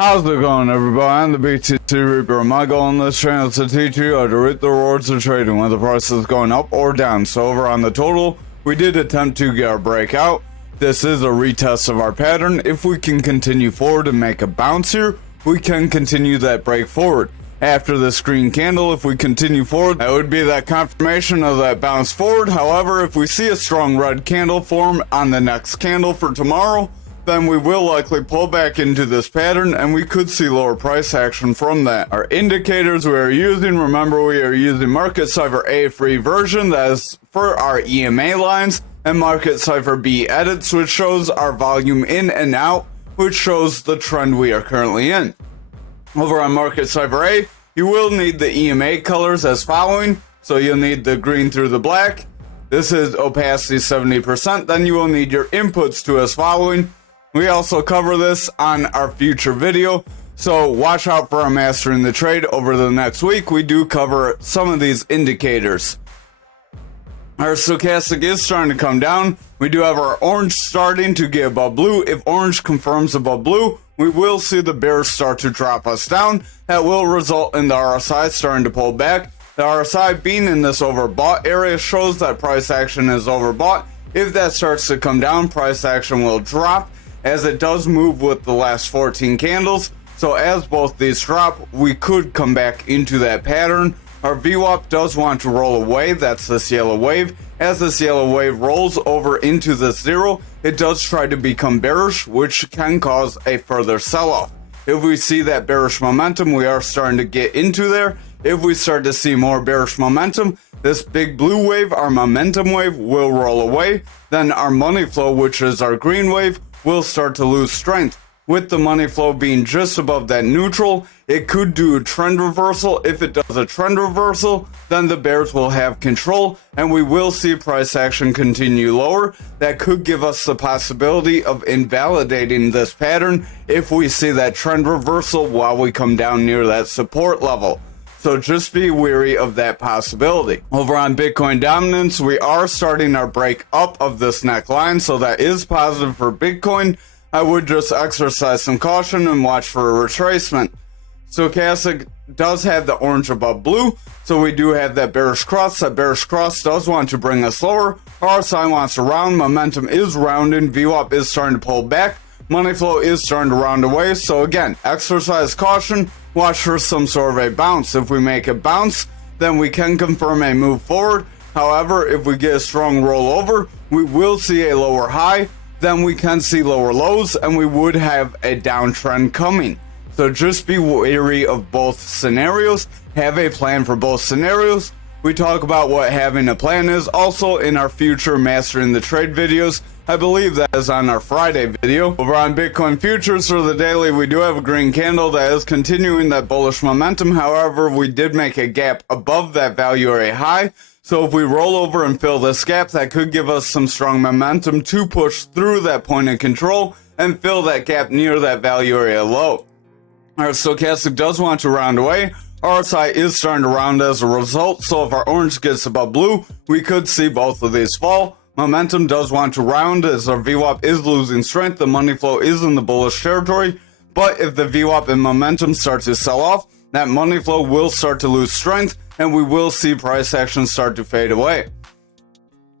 How's it going, everybody? I'm the BTC Reaper. My goal on this channel is to teach you how to reap the rewards of trading when the price is going up or down. So over on the total, we did attempt to get our breakout. This is a retest of our pattern. If we can continue forward and make a bounce here, we can continue that break forward. After this green candle, if we continue forward, that would be that confirmation of that bounce forward. However, if we see a strong red candle form on the next candle for tomorrow, then we will likely pull back into this pattern and we could see lower price action from that. Our indicators we are using, remember we are using Market Cipher A free version, that is for our EMA lines, and Market Cipher B edits, which shows our volume in and out, which shows the trend we are currently in. Over on Market Cipher A, you will need the EMA colors as following. So you'll need the green through the black. This is opacity 70%. Then you will need your inputs to as following. We also cover this on our future video, so watch out for our Mastering the Trade over the next week. We do cover some of these indicators. Our stochastic is starting to come down. We do have our orange starting to get above blue. If orange confirms above blue, we will see the bears start to drop us down. That will result in the RSI starting to pull back. The RSI being in this overbought area shows that price action is overbought. If that starts to come down, price action will drop, as it does move with the last 14 candles. So as both these drop, we could come back into that pattern. Our VWAP does want to roll away, that's this yellow wave. As this yellow wave rolls over into the zero, it does try to become bearish, which can cause a further sell-off. If we see that bearish momentum, we are starting to get into there. If we start to see more bearish momentum, this big blue wave, our momentum wave, will roll away. Then our money flow, which is our green wave, will start to lose strength. With the money flow being just above that neutral, it could do a trend reversal. If it does a trend reversal, then the bears will have control and we will see price action continue lower. That could give us the possibility of invalidating this pattern if we see that trend reversal while we come down near that support level. So just be wary of that possibility. Over on Bitcoin dominance, we are starting our break up of this neckline, so that is positive for Bitcoin. I would just exercise some caution and watch for a retracement. Stochastic does have the orange above blue, so we do have that bearish cross. That bearish cross does want to bring us lower. RSI wants to round, momentum is rounding, VWAP is starting to pull back. Money flow is starting to round away, so again, exercise caution, watch for some sort of a bounce. If we make a bounce, then we can confirm a move forward. However, if we get a strong rollover, we will see a lower high, then we can see lower lows, and we would have a downtrend coming. So just be wary of both scenarios, have a plan for both scenarios. We talk about what having a plan is also in our future Mastering the Trade videos. I believe that is on our Friday video. Over on Bitcoin futures for the daily, we do have a green candle that is continuing that bullish momentum. However, we did make a gap above that value area high. So if we roll over and fill this gap, that could give us some strong momentum to push through that point of control and fill that gap near that value area low. Our stochastic does want to round away. RSI is starting to round as a result, so if our orange gets above blue, we could see both of these fall. Momentum does want to round as our VWAP is losing strength. The money flow is in the bullish territory, but if the VWAP and momentum start to sell off, that money flow will start to lose strength and we will see price action start to fade away.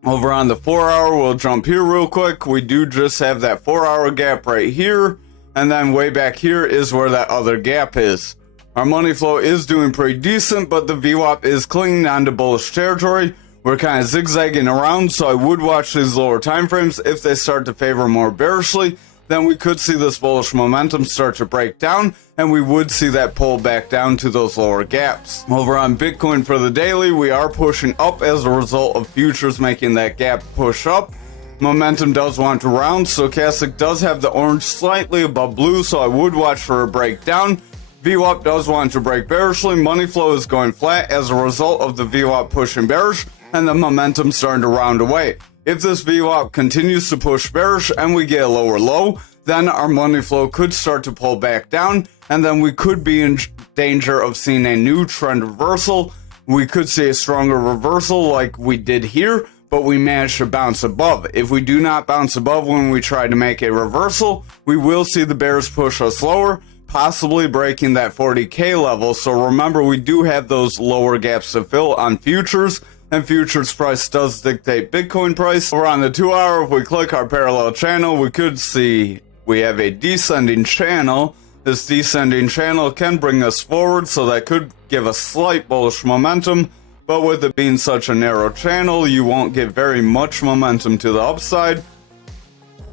Over on the 4 hour, we'll jump here real quick. We do just have that 4 hour gap right here, and then way back here is where that other gap is. Our money flow is doing pretty decent, but the VWAP is clinging onto bullish territory. We're kind of zigzagging around, so I would watch these lower time frames. If they start to favor more bearishly, then we could see this bullish momentum start to break down, and we would see that pull back down to those lower gaps. Over on Bitcoin for the daily, we are pushing up as a result of futures making that gap push up. Momentum does want to round. Stochastic does have the orange slightly above blue, so I would watch for a breakdown. VWAP does want to break bearishly. Money flow is going flat as a result of the VWAP pushing bearish and the momentum starting to round away. If this VWAP continues to push bearish and we get a lower low, then our money flow could start to pull back down, and then we could be in danger of seeing a new trend reversal. We could see a stronger reversal like we did here, but we managed to bounce above. If we do not bounce above when we try to make a reversal, we will see the bears push us lower. possibly breaking that 40K level. So remember, we do have those lower gaps to fill on futures, and futures price does dictate Bitcoin price. Over on the 2 hour, if we click our parallel channel, we could see we have a descending channel. This descending channel can bring us forward, so that could give a slight bullish momentum. But with it being such a narrow channel, you won't get very much momentum to the upside.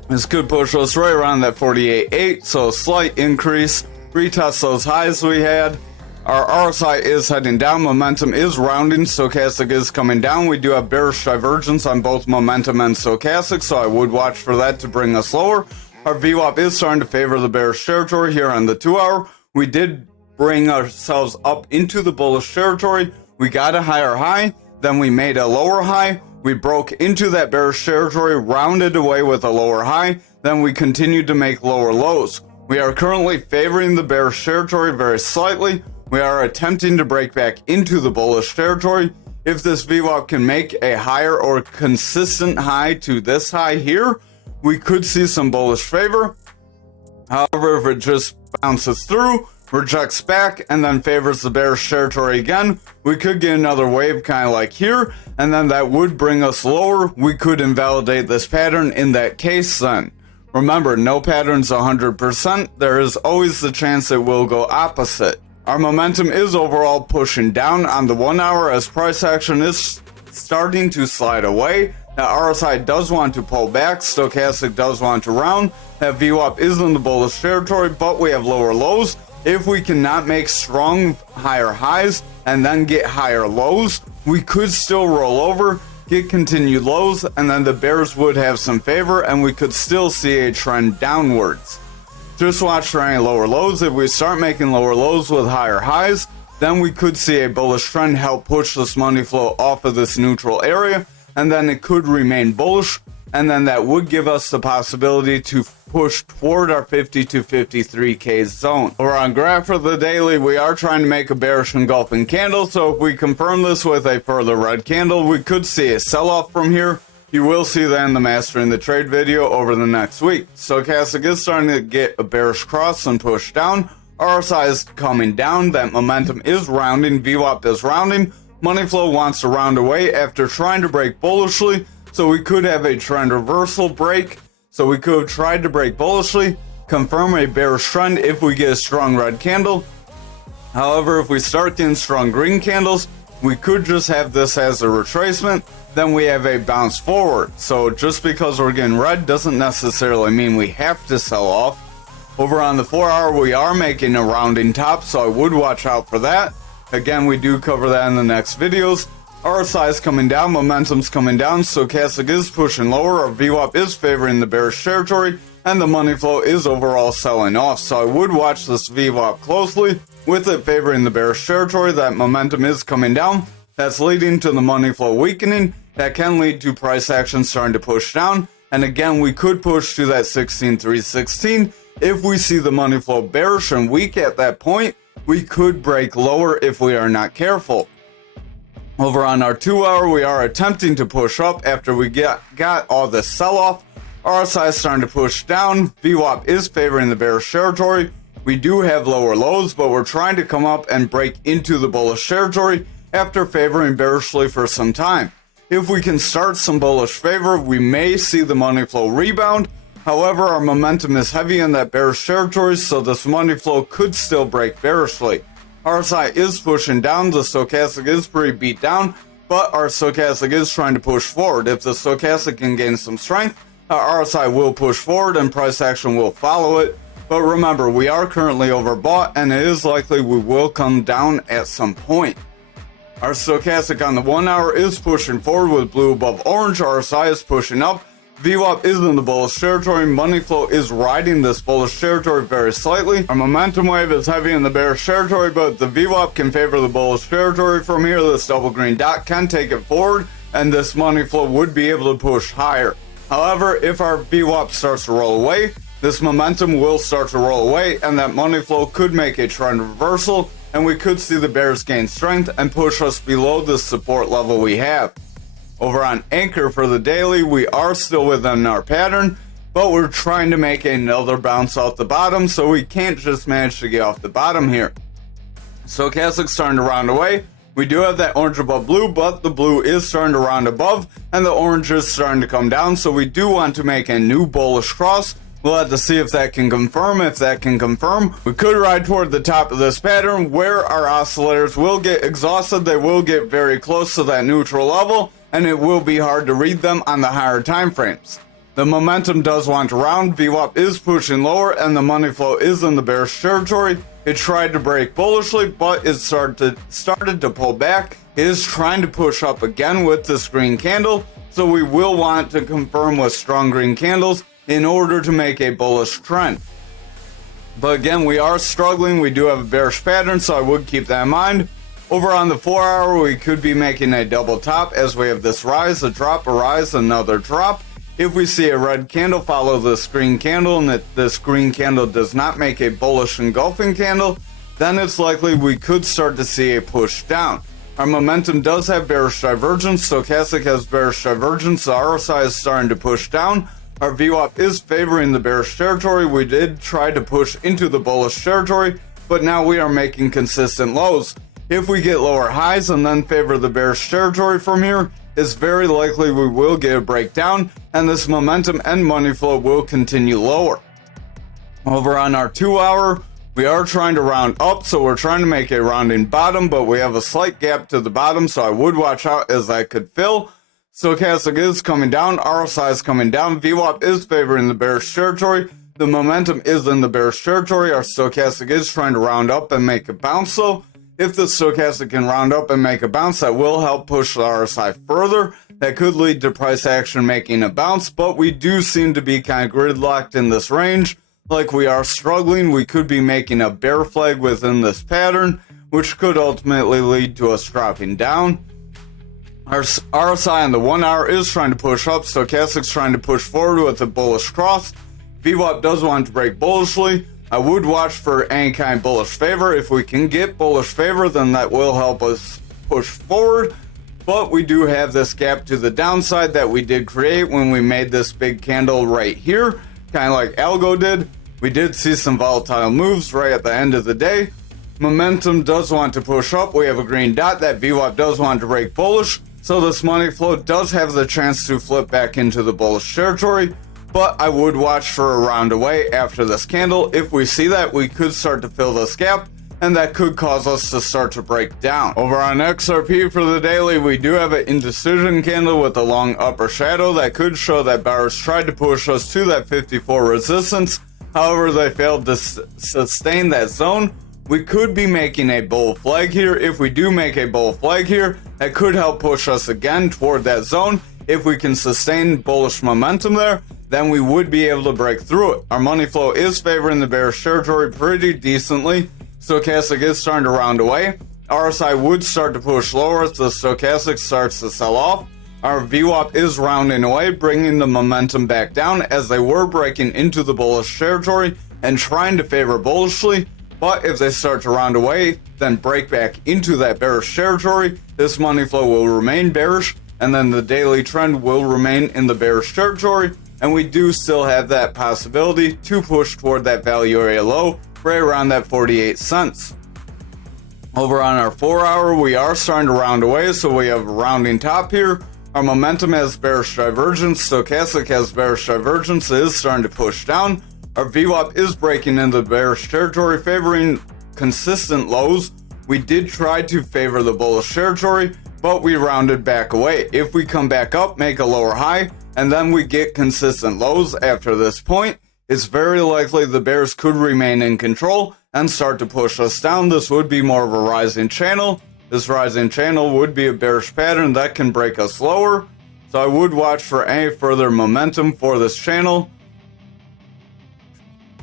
This could push us right around that 48.8, so a slight increase, retest those highs we had. Our RSI is heading down, momentum is rounding, stochastic is coming down. We do have bearish divergence on both momentum and stochastic, so I would watch for that to bring us lower. Our VWAP is starting to favor the bearish territory here on the 2 hour. We did bring ourselves up into the bullish territory. We got a higher high, then we made a lower high. We broke into that bearish territory, rounded away with a lower high, then we continued to make lower lows. We are currently favoring the bearish territory very slightly. We are attempting to break back into the bullish territory. If this VWAP can make a higher or consistent high to this high here, we could see some bullish favor. However, if it just bounces through, rejects back, and then favors the bearish territory again, we could get another wave kind of like here, and then that would bring us lower. We could invalidate this pattern in that case then. Remember, no pattern's 100%. There is always the chance it will go opposite. Our momentum is overall pushing down on the 1 hour as price action is starting to slide away. That RSI does want to pull back, stochastic does want to round. That VWAP is in the bullish territory, but we have lower lows. If we cannot make strong higher highs and then get higher lows, we could still roll over, get continued lows, and then the bears would have some favor and we could still see a trend downwards. Just watch for any lower lows. If we start making lower lows with higher highs, then we could see a bullish trend help push this money flow off of this neutral area, and then it could remain bullish, and then that would give us the possibility to push toward our 50 to 53K zone. Over on graph for the daily, we are trying to make a bearish engulfing candle, so if we confirm this with a further red candle, we could see a sell-off from here. You will see that in the Mastering the Trade video over the next week. Stochastic is starting to get a bearish cross and push down. RSI is coming down, that momentum is rounding, VWAP is rounding. Money flow wants to round away after trying to break bullishly, so we could have a trend reversal break. So we could have tried to break bullishly, confirm a bearish trend if we get a strong red candle. However, if we start getting strong green candles, we could just have this as a retracement, then we have a bounce forward. So just because we're getting red doesn't necessarily mean we have to sell off. Over on the 4 hour, we are making a rounding top, so I would watch out for that. Again, we do cover that in the next videos. RSI is coming down, momentum's coming down, stochastic is pushing lower, our VWAP is favoring the bearish territory, and the money flow is overall selling off. So I would watch this VWAP closely, with it favoring the bearish territory. That momentum is coming down, that's leading to the money flow weakening. That can lead to price action starting to push down, and again, we could push to that 16,316. If we see the money flow bearish and weak at that point, we could break lower if we are not careful. Over on our 2 hour, we are attempting to push up after we got all this sell-off. RSI is starting to push down. VWAP is favoring the bearish territory. We do have lower lows, but we're trying to come up and break into the bullish territory after favoring bearishly for some time. If we can start some bullish favor, we may see the money flow rebound. However, our momentum is heavy in that bearish territory, so this money flow could still break bearishly. RSI is pushing down, the stochastic is pretty beat down, but our stochastic is trying to push forward. If the stochastic can gain some strength, our RSI will push forward and price action will follow it. But remember, we are currently overbought and it is likely we will come down at some point. Our stochastic on the 1 hour is pushing forward with blue above orange, RSI is pushing up. VWAP is in the bullish territory, money flow is riding this bullish territory very slightly. Our momentum wave is heavy in the bearish territory, but the VWAP can favor the bullish territory from here. This double green dot can take it forward, and this money flow would be able to push higher. However, if our VWAP starts to roll away, this momentum will start to roll away, and that money flow could make a trend reversal, and we could see the bears gain strength and push us below the support level we have. Over on Ankr for the daily, we are still within our pattern, but we're trying to make another bounce off the bottom, so we can't just manage to get off the bottom here. Stochastic starting to round away. We do have that orange above blue, but the blue is starting to round above, and the orange is starting to come down, so we do want to make a new bullish cross. We'll have to see if that can confirm. If that can confirm, we could ride toward the top of this pattern where our oscillators will get exhausted. They will get very close to that neutral level, and it will be hard to read them on the higher time frames. The momentum does want to round. VWAP is pushing lower, and the money flow is in the bearish territory. It tried to break bullishly, but it started to pull back. It is trying to push up again with this green candle, so we will want to confirm with strong green candles in order to make a bullish trend. But again, we are struggling. We do have a bearish pattern, so I would keep that in mind. Over on the 4 hour, we could be making a double top as we have this rise, a drop, a rise, another drop. If we see a red candle follow this green candle, and that this green candle does not make a bullish engulfing candle, then it's likely we could start to see a push down. Our momentum does have bearish divergence. Stochastic has bearish divergence. The RSI is starting to push down. Our VWAP is favoring the bearish territory. We did try to push into the bullish territory, but now we are making consistent lows. If we get lower highs and then favor the bearish territory from here, it's very likely we will get a breakdown, and this momentum and money flow will continue lower. Over on our 2 hour, we are trying to round up, so we're trying to make a rounding bottom, but we have a slight gap to the bottom, so I would watch out as that could fill. Stochastic is coming down, RSI is coming down, VWAP is favoring the bearish territory, the momentum is in the bearish territory. Our stochastic is trying to round up and make a bounce, so if the stochastic can round up and make a bounce, that will help push the RSI further. That could lead to price action making a bounce, but we do seem to be kind of gridlocked in this range. Like we are struggling, we could be making a bear flag within this pattern, which could ultimately lead to us dropping down. Our RSI on the 1 hour is trying to push up. Stochastic's trying to push forward with a bullish cross. VWAP does want to break bullishly. I would watch for any kind of bullish favor. If we can get bullish favor, then that will help us push forward. But we do have this gap to the downside that we did create when we made this big candle right here, kind of like ALGO did. We did see some volatile moves right at the end of the day. Momentum does want to push up. We have a green dot. That VWAP does want to break bullish. So this money flow does have the chance to flip back into the bullish territory. But I would watch for a round away after this candle. If we see that, we could start to fill this gap, and that could cause us to start to break down. Over on XRP for the daily, we do have an indecision candle with a long upper shadow that could show that buyers tried to push us to that 54 resistance. However, they failed to sustain that zone. We could be making a bull flag here. If we do make a bull flag here, that could help push us again toward that zone. If we can sustain bullish momentum there, then we would be able to break through it. Our money flow is favoring the bearish territory pretty decently. Stochastic is starting to round away. RSI would start to push lower as the stochastic starts to sell off. Our VWAP is rounding away, bringing the momentum back down as they were breaking into the bullish territory and trying to favor bullishly. But if they start to round away, then break back into that bearish territory, this money flow will remain bearish, and then the daily trend will remain in the bearish territory. And we do still have that possibility to push toward that value area low right around that 48 cents. Over on our 4 hour, we are starting to round away, so we have a rounding top here. Our momentum has bearish divergence. Stochastic has bearish divergence. It is starting to push down. Our VWAP is breaking into the bearish territory, favoring consistent lows. We did try to favor the bullish territory, but we rounded back away. If we come back up, make a lower high, and then we get consistent lows after this point, it's very likely the bears could remain in control and start to push us down. This would be more of a rising channel. This rising channel would be a bearish pattern that can break us lower. So I would watch for any further momentum for this channel.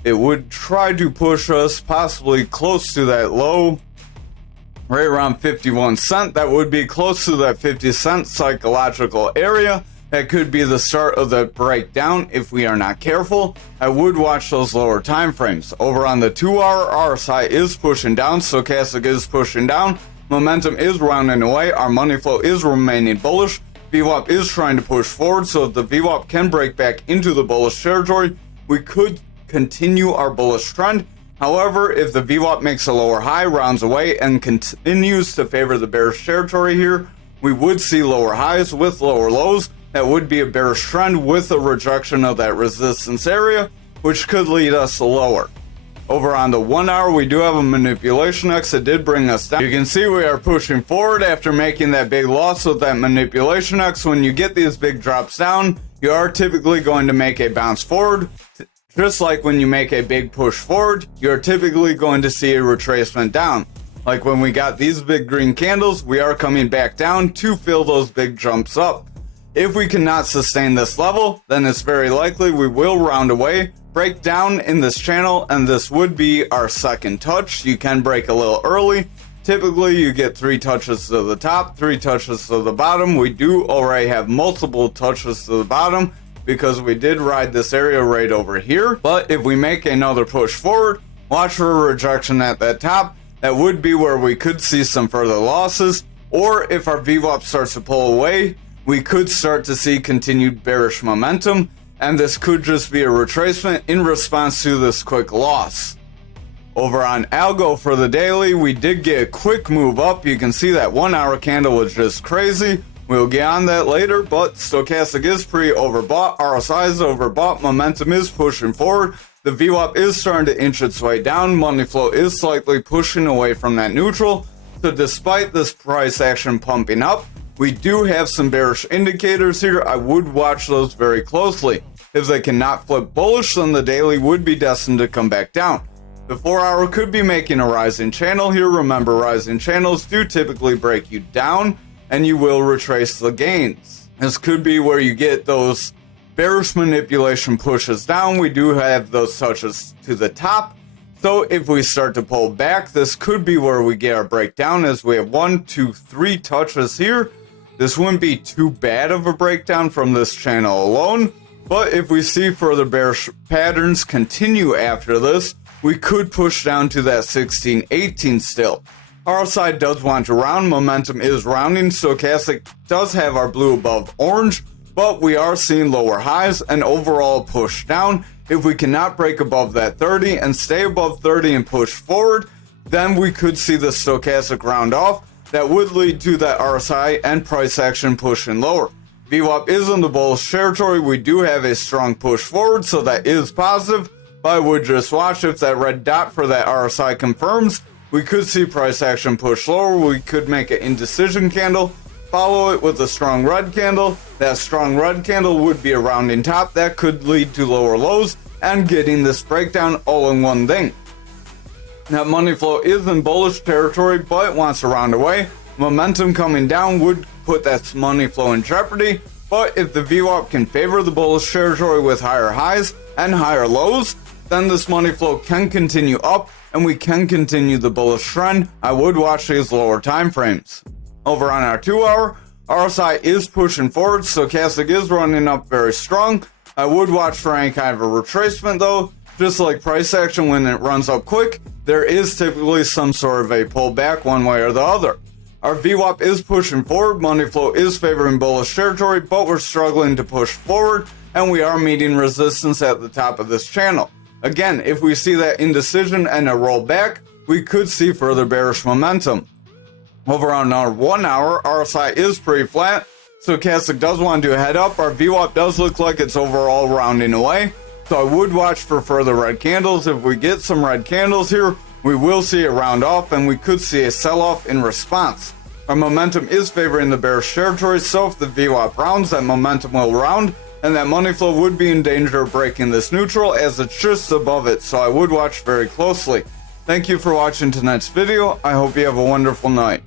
It would try to push us possibly close to that low, right around 51 cent. That would be close to that 50 cent psychological area. That could be the start of the breakdown if we are not careful. I would watch those lower time frames. Over on the 2 hour, RSI is pushing down, stochastic is pushing down, momentum is rounding away, our money flow is remaining bullish, VWAP is trying to push forward, so if the VWAP can break back into the bullish territory, we could continue our bullish trend. However, if the VWAP makes a lower high, rounds away, and continues to favor the bearish territory here, we would see lower highs with lower lows. That would be a bearish trend with a rejection of that resistance area, which could lead us lower. Over on the 1 hour, we do have a manipulation X that did bring us down. You can see we are pushing forward after making that big loss with that manipulation X. When you get these big drops down, you are typically going to make a bounce forward. Just like when you make a big push forward, you're typically going to see a retracement down. Like when we got these big green candles, we are coming back down to fill those big jumps up. If we cannot sustain this level, then it's very likely we will round away, break down in this channel, and this would be our second touch. You can break a little early. Typically, you get 3 touches to the top, 3 touches to the bottom. We do already have multiple touches to the bottom, because we did ride this area right over here. But if we make another push forward, watch for a rejection at that top. That would be where we could see some further losses. Or if our VWAP starts to pull away, we could start to see continued bearish momentum. And this could just be a retracement in response to this quick loss. Over on Algo for the daily, we did get a quick move up. You can see that 1 hour candle was just crazy. We'll get on that later, but stochastic is pretty overbought. RSI is overbought. Momentum is pushing forward. The VWAP is starting to inch its way down. Money flow is slightly pushing away from that neutral. So despite this price action pumping up, we do have some bearish indicators here. I would watch those very closely. If they cannot flip bullish, then the daily would be destined to come back down. The 4 hour could be making a rising channel here. Remember, rising channels do typically break you down, and you will retrace the gains. This could be where you get those bearish manipulation pushes down. We do have those touches to the top. So if we start to pull back, this could be where we get our breakdown, as we have 1, 2, 3 touches here. This wouldn't be too bad of a breakdown from this channel alone. But if we see further bearish patterns continue after this, we could push down to that 16, 18 still. RSI does want to round, momentum is rounding, stochastic does have our blue above orange, but we are seeing lower highs and overall push down. If we cannot break above that 30 and stay above 30 and push forward, then we could see the stochastic round off. That would lead to that RSI and price action pushing lower. VWAP is in the bullish territory. We do have a strong push forward, so that is positive, but I would just watch if that red dot for that RSI confirms. We could see price action push lower. We could make an indecision candle, follow it with a strong red candle. That strong red candle would be a rounding top. That could lead to lower lows and getting this breakdown all in one thing. That money flow is in bullish territory, but it wants to round away. Momentum coming down would put that money flow in jeopardy. But if the VWAP can favor the bullish territory with higher highs and higher lows, then this money flow can continue up and we can continue the bullish trend. I would watch these lower time frames. Over on our 2 hour, RSI is pushing forward, stochastic is running up very strong. I would watch for any kind of a retracement though. Just like price action, when it runs up quick, there is typically some sort of a pullback one way or the other. Our VWAP is pushing forward, money flow is favoring bullish territory, but we're struggling to push forward and we are meeting resistance at the top of this channel. Again, if we see that indecision and a rollback, we could see further bearish momentum. Over on our 1 hour, RSI is pretty flat. Stochastic does want to do a head up. Our VWAP does look like it's overall rounding away. So I would watch for further red candles. If we get some red candles here, we will see it round off and we could see a sell-off in response. Our momentum is favoring the bearish territory, so if the VWAP rounds, that momentum will round, and that money flow would be in danger of breaking this neutral as it's just above it, so I would watch very closely. Thank you for watching tonight's video. I hope you have a wonderful night.